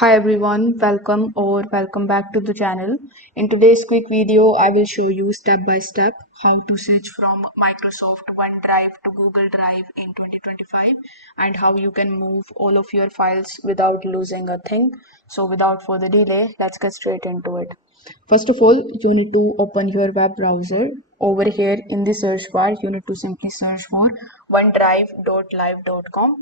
Hi everyone, welcome back to the channel. In today's quick video, I will show you step by step how to switch from Microsoft OneDrive to Google Drive in 2025 and how you can move all of your files without losing a thing. So without further delay, let's get straight into it. First of all, you need to open your web browser. Over here in the search bar, you need to simply search for onedrive.live.com.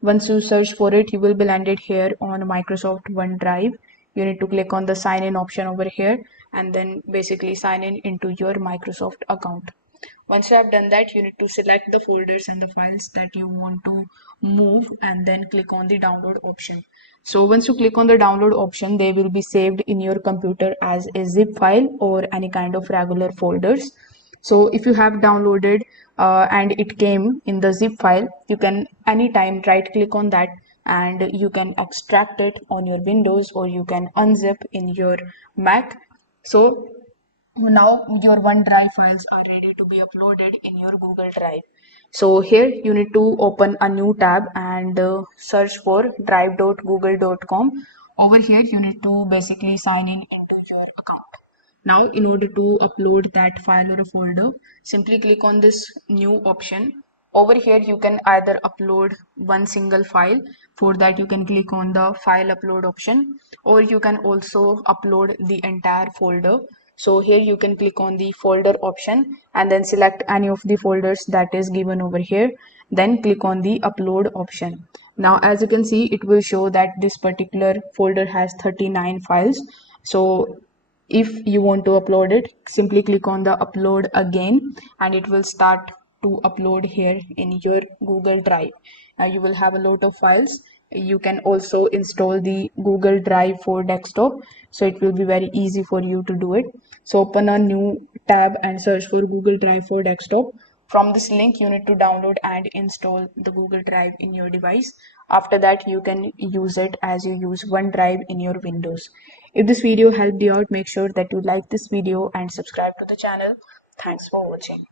Once you search for it, you will be landed here on Microsoft OneDrive. You need to click on the sign in option over here and then basically sign in into your Microsoft account. Once you have done that, you need to select the folders and the files that you want to move and then click on the download option. So once you click on the download option, they will be saved in your computer as a zip file or any kind of regular folders. So if you have downloaded and it came in the zip file, you can anytime right click on that and you can extract it on your Windows or you can unzip in your Mac. So now your OneDrive files are ready to be uploaded in your Google Drive. So here you need to open a new tab and search for drive.google.com. Over here you need to basically sign in into your account. Now in order to upload that file or a folder, simply click on this new option. Over here you can either upload one single file. For that you can click on the file upload option, or you can also upload the entire folder. So here you can click on the folder option and then select any of the folders that is given over here, then click on the upload option. Now as you can see, it will show that this particular folder has 39 files. So if you want to upload it, simply click on the upload again and it will start to upload here in your Google Drive. Now you will have a lot of files. You can also install the Google Drive for desktop, so it will be very easy for you to do it. So open a new tab and search for Google Drive for desktop. From this link, you need to download and install the Google Drive in your device. After that, you can use it as you use OneDrive in your Windows. If this video helped you out, make sure that you like this video and subscribe to the channel. Thanks for watching.